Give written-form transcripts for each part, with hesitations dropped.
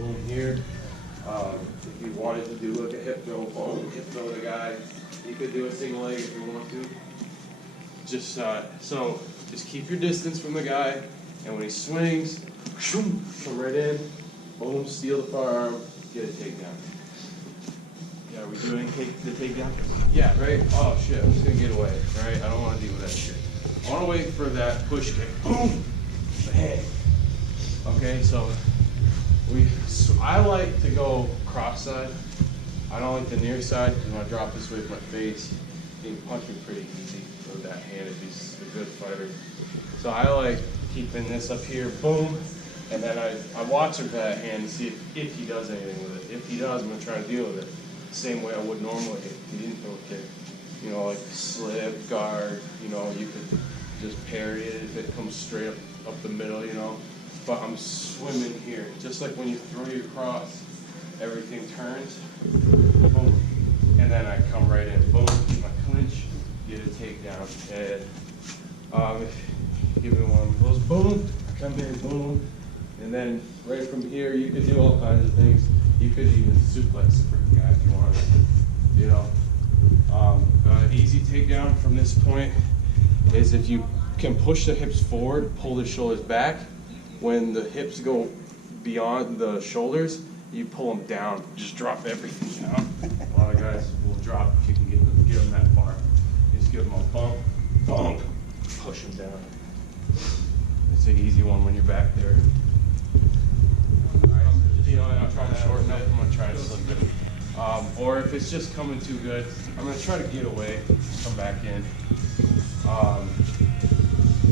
boom here. If you wanted to do like a hip throw, boom, hip throw the guy. You could do a single leg if you want to. Just so just keep your distance from the guy, and when he swings, come right in, boom, steal the forearm, get a takedown. Yeah, are we doing the takedown? Yeah, right? Oh shit, I'm just gonna get away, alright? I don't wanna deal with that shit. I wanna wait for that push kick. Boom! Bang! Okay, so I like to go cross side. I don't like the near side because when I drop this way with my face, you can punch me pretty easy with that hand if he's a good fighter. So I like keeping this up here, boom, and then I watch him for that hand to see if he does anything with it. If he does, I'm gonna try to deal with it the same way I would normally if he didn't throw a kick. You know, like slip, guard, you know, you could just parry it if it comes straight up the middle, you know. But I'm swimming here, just like when you throw your cross, everything turns, boom, and then I come right in, boom, keep my clinch, get a takedown, and give me one of those, boom, come in, boom, and then right from here, you could do all kinds of things. You could even suplex the freaking guy if you wanted, you know. Easy takedown from this point is if you can push the hips forward, pull the shoulders back. When the hips go beyond the shoulders, you pull them down. Just drop everything down. A lot of guys will drop if you can get them that far. You just give them a bump, bump, push them down. It's an easy one when you're back there. You know, I'm trying to shorten it. I'm going to try to slip it. Or if it's just coming too good, I'm going to try to get away, come back in.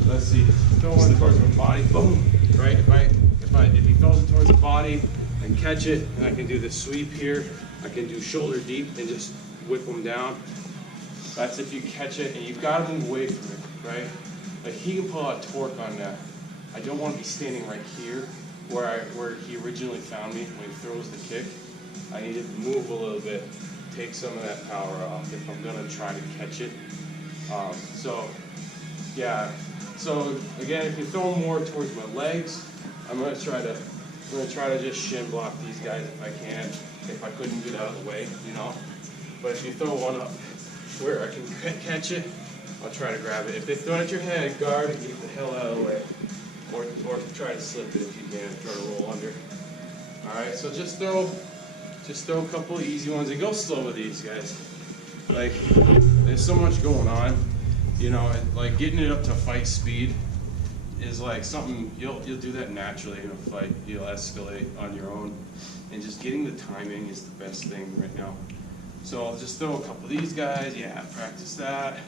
Let's see, throwing towards my body, boom, right? If he throws it towards the body and catch it, and I can do the sweep here, I can do shoulder deep and just whip him down. That's if you catch it, and you've got to move away from it, right? Like he can pull out torque on that. I don't want to be standing right here where he originally found me when he throws the kick. I need to move a little bit, take some of that power off if I'm gonna try to catch it. Yeah. So again, if you throw more towards my legs, I'm gonna try to just shin block these guys if I can. If I couldn't get out of the way, you know. But if you throw one up where I can catch it, I'll try to grab it. If they throw it at your head, guard and get the hell out of the way. Or try to slip it if you can. Try to roll under. All right. So just throw a couple of easy ones and go slow with these guys. Like there's so much going on. You know, like getting it up to fight speed is like something you'll do that naturally in a fight. You'll escalate on your own, and just getting the timing is the best thing right now. So I'll just throw a couple of these guys. Yeah, practice that.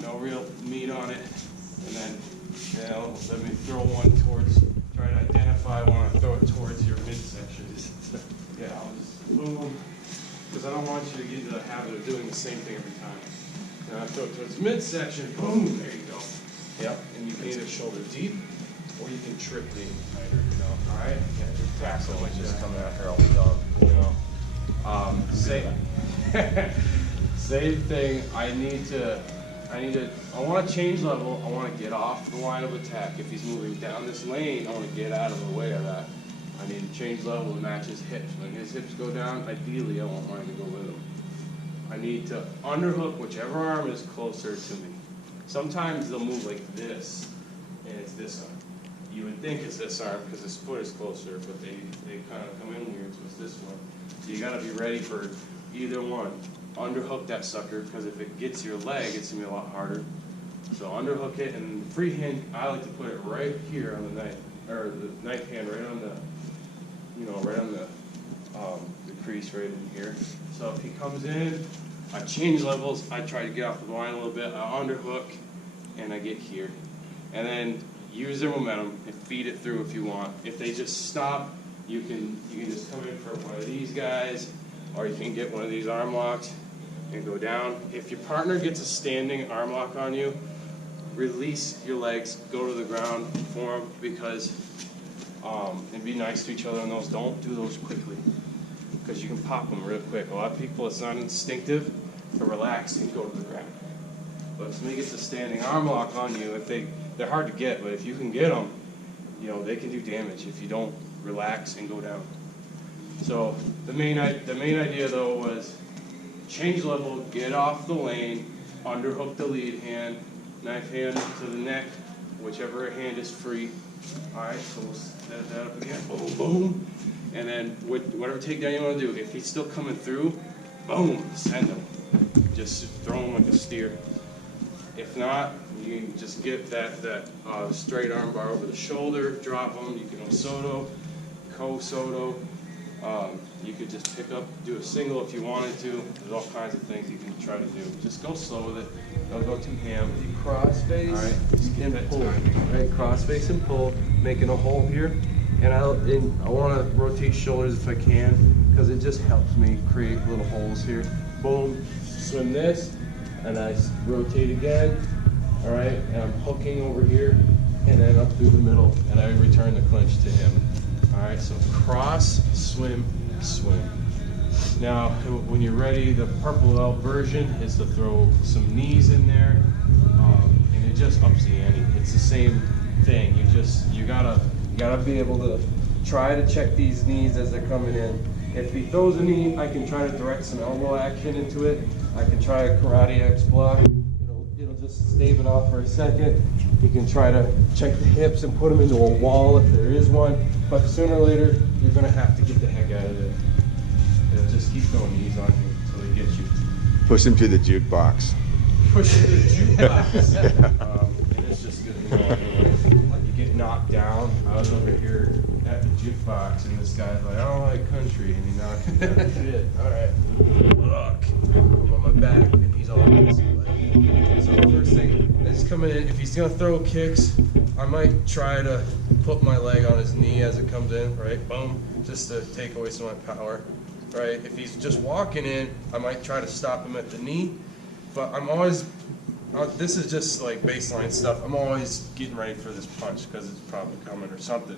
No real meat on it, and then let me throw one towards. Try to identify. I want to throw it towards your midsection. Yeah, I'll just boom, because I don't want you to get into the habit of doing the same thing every time. And I throw it towards midsection, boom, there you go. Yep, and you can either shoulder deep, or you can trip me tighter, you know, all right? Yeah, just tackle like just coming after all the dog, you know. Same thing, I want to change level, I want to get off the line of attack. If he's moving down this lane, I want to get out of the way of that. I need to change level to match his hips. When his hips go down, ideally I want mine to go with him. I need to underhook whichever arm is closer to me. Sometimes they'll move like this, and it's this arm. You would think it's this arm because his foot is closer, but they kind of come in weird, so it's this one. So you got to be ready for either one. Underhook that sucker, because if it gets your leg, it's going to be a lot harder. So underhook it, and free hand, I like to put it right here on the knife, or the knife hand right on the, you know, right on the crease right in here. So if he comes in, I change levels, I try to get off the line a little bit, I underhook, and I get here. And then use their momentum and feed it through if you want. If they just stop, you can just come in for one of these guys, or you can get one of these arm locks and go down. If your partner gets a standing arm lock on you, release your legs, go to the ground for them, because and be nice to each other on those. Don't do those quickly, because you can pop them real quick. A lot of people, it's not instinctive to relax and go to the ground. But if somebody gets a standing arm lock on you, they're hard to get, but if you can get them, you know, they can do damage if you don't relax and go down. So the main idea though was change level, get off the lane, underhook the lead hand, knife hand to the neck, whichever hand is free. All right, so we'll set that up again, boom, boom. And then whatever takedown you want to do, if he's still coming through, boom, send him. Just throw him like a steer. If not, you can just get that straight arm bar over the shoulder, drop him. You can Osoto, Ko-Soto. You could just pick up, do a single if you wanted to. There's all kinds of things you can try to do. Just go slow with it. Don't go too ham. Crossface, All right, just get that pull. timing. Right, crossface and pull, making a hole here. And I want to rotate shoulders if I can, because it just helps me create little holes here. Boom, swim this, and I rotate again. All right, and I'm hooking over here, and then up through the middle, and I return the clinch to him. All right, so cross, swim, swim. Now, when you're ready, the purple belt version is to throw some knees in there, and it just ups the ante. It's the same thing. You gotta be able to try to check these knees as they're coming in. If he throws a knee, I can try to direct some elbow action into it. I can try a karate X block. It'll just stave it off for a second. You can try to check the hips and put them into a wall if there is one. But sooner or later, you're gonna have to get the heck out of it. It'll just keep throwing knees on you until they get you. Push him to the jukebox. Push it to the jukebox. And it's just gonna go anyway. You get knocked down. I was over here at the jukebox, and this guy's like, I don't like country, and he knocked me down. Shit. All right. Look, I'm on my back, and he's all this. So the first thing is coming in. If he's gonna throw kicks, I might try to put my leg on his knee as it comes in. Right. Boom. Just to take away some of my power. Right. If he's just walking in, I might try to stop him at the knee. But I'm always, this is just like baseline stuff. I'm always getting ready for this punch because it's probably coming or something.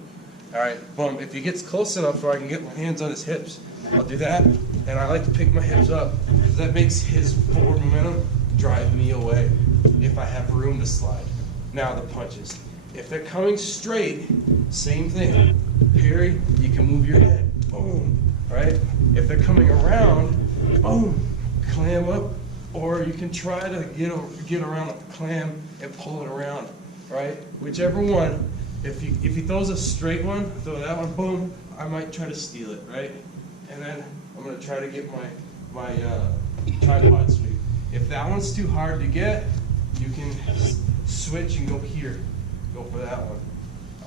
All right, boom. If he gets close enough where I can get my hands on his hips, I'll do that. And I like to pick my hips up because that makes his forward momentum drive me away if I have room to slide. Now the punches. If they're coming straight, same thing. Parry, you can move your head. Boom. All right? If they're coming around, boom, clam up. Or you can try to get around the clam and pull it around, right? Whichever one. If he throws a straight one, throw that one, boom, I might try to steal it, right? And then I'm gonna try to get my tripod sweep. If that one's too hard to get, you can switch and go here. Go for that one,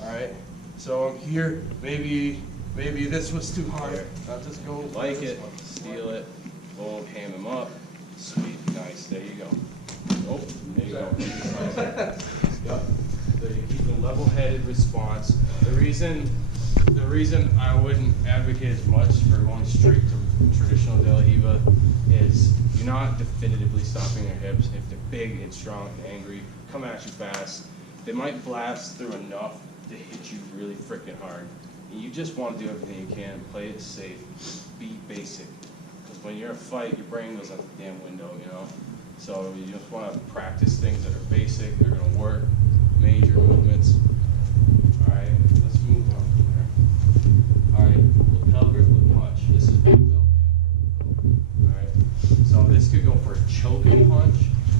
all right? So I'm here, maybe this was too hard. I'll just go Like it, steal it, boom, ham him up. Sweet, nice, there you go. Oh, there you go. So you keep a level-headed response. The reason I wouldn't advocate as much for going straight to traditional De La Riva is you're not definitively stopping their hips. If they're big and strong and angry, come at you fast, they might blast through enough to hit you really freaking hard. And you just want to do everything you can, play it safe, be basic. When you're in a fight, your brain goes out the damn window, you know? So you just want to practice things that are basic, they're going to work, major movements. All right, let's move on from there. All right, lapel grip with punch. This is both belt and all right, so this could go for a choking punch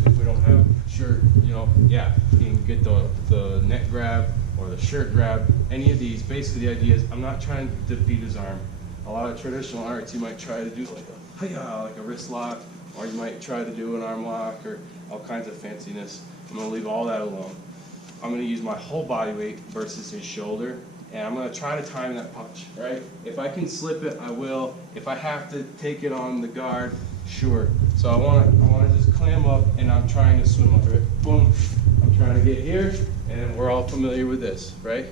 if we don't have shirt, you know, yeah, you can get the neck grab or the shirt grab, any of these. Basically the idea is I'm not trying to defeat his arm. A lot of traditional arts, you might try to do like a wrist lock, or you might try to do an arm lock, or all kinds of fanciness. I'm going to leave all that alone. I'm going to use my whole body weight versus his shoulder, and I'm going to try to time that punch, right? If I can slip it, I will. If I have to take it on the guard, sure. So I want to just clam up, and I'm trying to swim under it. Boom. I'm trying to get here, and we're all familiar with this, right?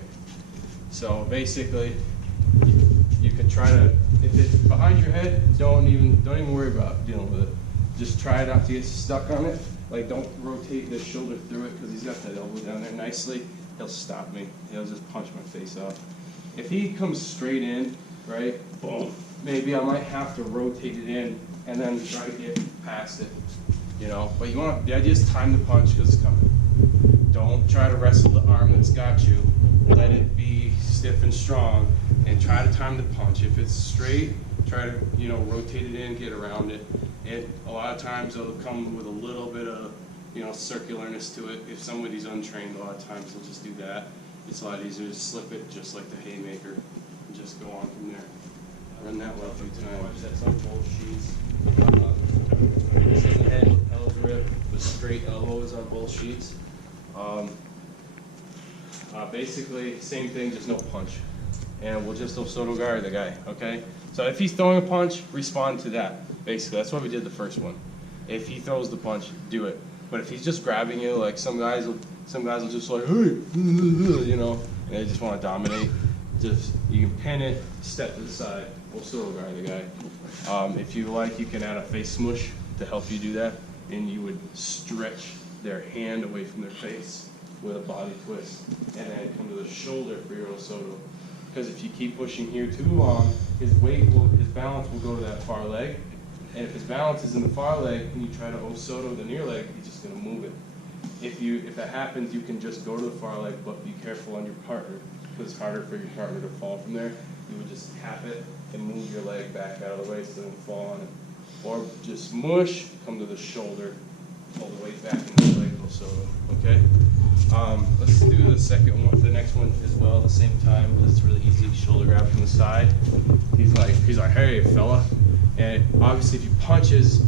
So basically, you can try to, if it's behind your head, don't even worry about dealing with it. Just try not to get stuck on it. Like, don't rotate the shoulder through it because he's got that elbow down there nicely. He'll stop me. He'll just punch my face off. If he comes straight in, right, boom, maybe I might have to rotate it in and then try to get past it, you know. But the idea is time the punch because it's coming. Don't try to wrestle the arm that's got you. Let it be stiff and strong, and try to time the punch. If it's straight, try to, you know, rotate it in, get around it. A lot of times it'll come with a little bit of, you know, circularness to it. If somebody's untrained, a lot of times they'll just do that. It's a lot easier to slip it just like the haymaker and just go on from there. Run that one a few times. That's on both sheets. This is the head lapel grip with straight elbows on both sheets. Basically, same thing, just no punch. And we'll just Osoto guard the guy, okay? So if he's throwing a punch, respond to that. Basically, that's what we did the first one. If he throws the punch, do it. But if he's just grabbing you, like some guys will just like, hey, you know, and they just want to dominate. Just, you can pin it, step to the side, Osoto guard the guy. If you like, you can add a face smush to help you do that, and you would stretch their hand away from their face with a body twist, and then come to the shoulder for your Osoto. Because if you keep pushing here too long, his balance will go to that far leg, and if his balance is in the far leg and you try to Osoto the near leg, he's just going to move it. If that happens, you can just go to the far leg, but be careful on your partner, because it's harder for your partner to fall from there. You would just tap it and move your leg back out of the way so it doesn't fall on it. Or just mush, come to the shoulder, pull the weight back in the leg, Osoto, okay? Let's do the second one, the next one as well at the same time. It's really easy, shoulder grab from the side. He's like, hey fella. And obviously if he punches,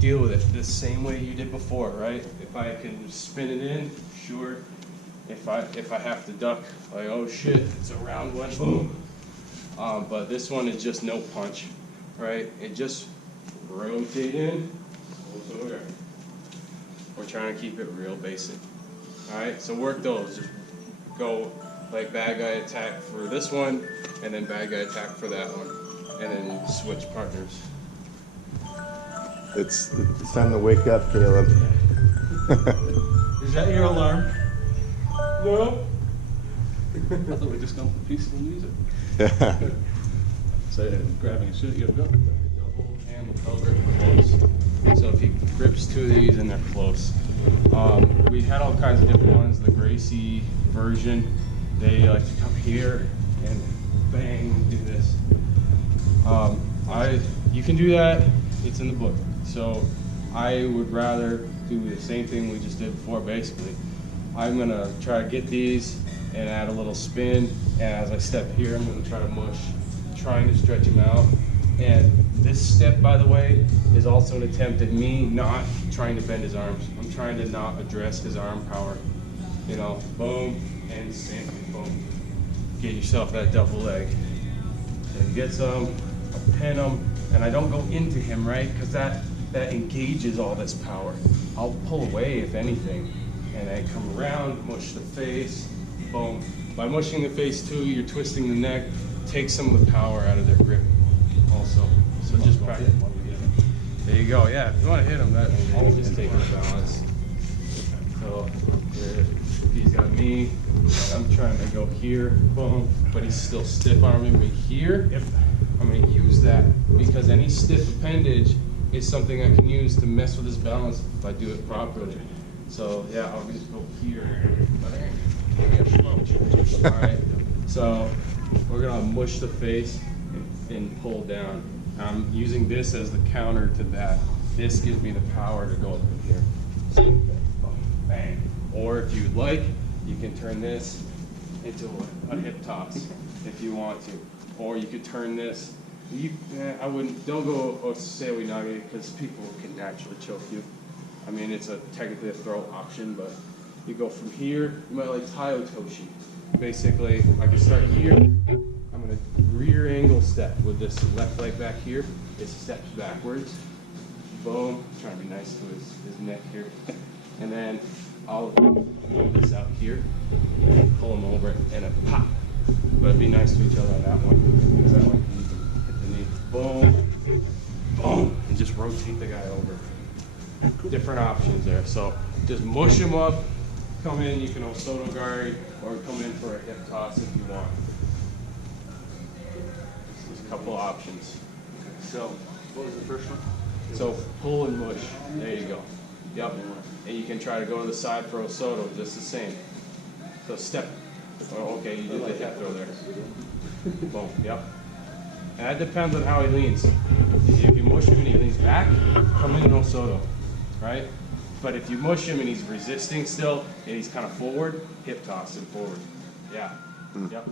deal with it the same way you did before, right? If I can spin it in, sure. If I have to duck, like, oh shit, it's a round one, boom. But this one is just no punch, right? It just rotate in, over. We're trying to keep it real basic. All right, so work those. Just go like bad guy attack for this one, and then bad guy attack for that one, and then switch partners. It's time to wake up, Caleb. Is that your alarm? No. I thought we just gone for peaceful music. Yeah. So grabbing shit, you have got Double hand lapel grip close. So if he grips two of these and they're close. We had all kinds of different ones. The Gracie version, they like to come here and bang, do this. You can do that. It's in the book. So I would rather do the same thing we just did before. Basically, I'm gonna try to get these and add a little spin. And as I step here, I'm gonna try to mush, trying to stretch him out. And this step, by the way, is also an attempt at me not trying to bend his arms. I'm trying to not address his arm power. You know, boom, and sand, boom. Get yourself that double leg. So he gets him, I'll pin him, and I don't go into him, right? Because that engages all this power. I'll pull away, if anything, and then come around, mush the face, boom. By mushing the face too, you're twisting the neck, take some of the power out of their grip also. So just practice. There you go, yeah, if you want to hit him, that will just take his balance. So he's got me, I'm trying to go here, boom, but he's still stiff arming me here. I'm going to use that because any stiff appendage is something I can use to mess with his balance if I do it properly. So yeah, I'll just go here. Alright, so we're going to mush the face and pull down. I'm using this as the counter to that. This gives me the power to go up in here. Same thing, bang. Or if you'd like, you can turn this into a hip toss if you want to. Or you could turn this. I wouldn't. Don't go Osewi Nage because people can naturally choke you. I mean, it's technically a throw option, but you go from here. You might like Taio Toshi. Basically, I can start here. I'm gonna rear angle step with this left leg back here. It steps backwards. Boom. I'm trying to be nice to his neck here. And then I'll move this out here, pull him over, and a pop. But be nice to each other on that one. Because that one can hit the knee. Boom. Boom. And just rotate the guy over. Different options there. So just mush him up. Come in, you can Osoto guard, or come in for a hip toss if you want. There's a couple options. So, what was the first one? So pull and mush. There you go. Yep. And you can try to go to the side for Osoto, just the same. So step Oh, okay, you did the hip throw there. Boom, yep. And that depends on how he leans. If you mush him and he leans back, come in no soto, right? But if you mush him and he's resisting still, and he's kind of forward, hip toss him forward. Yeah, yep.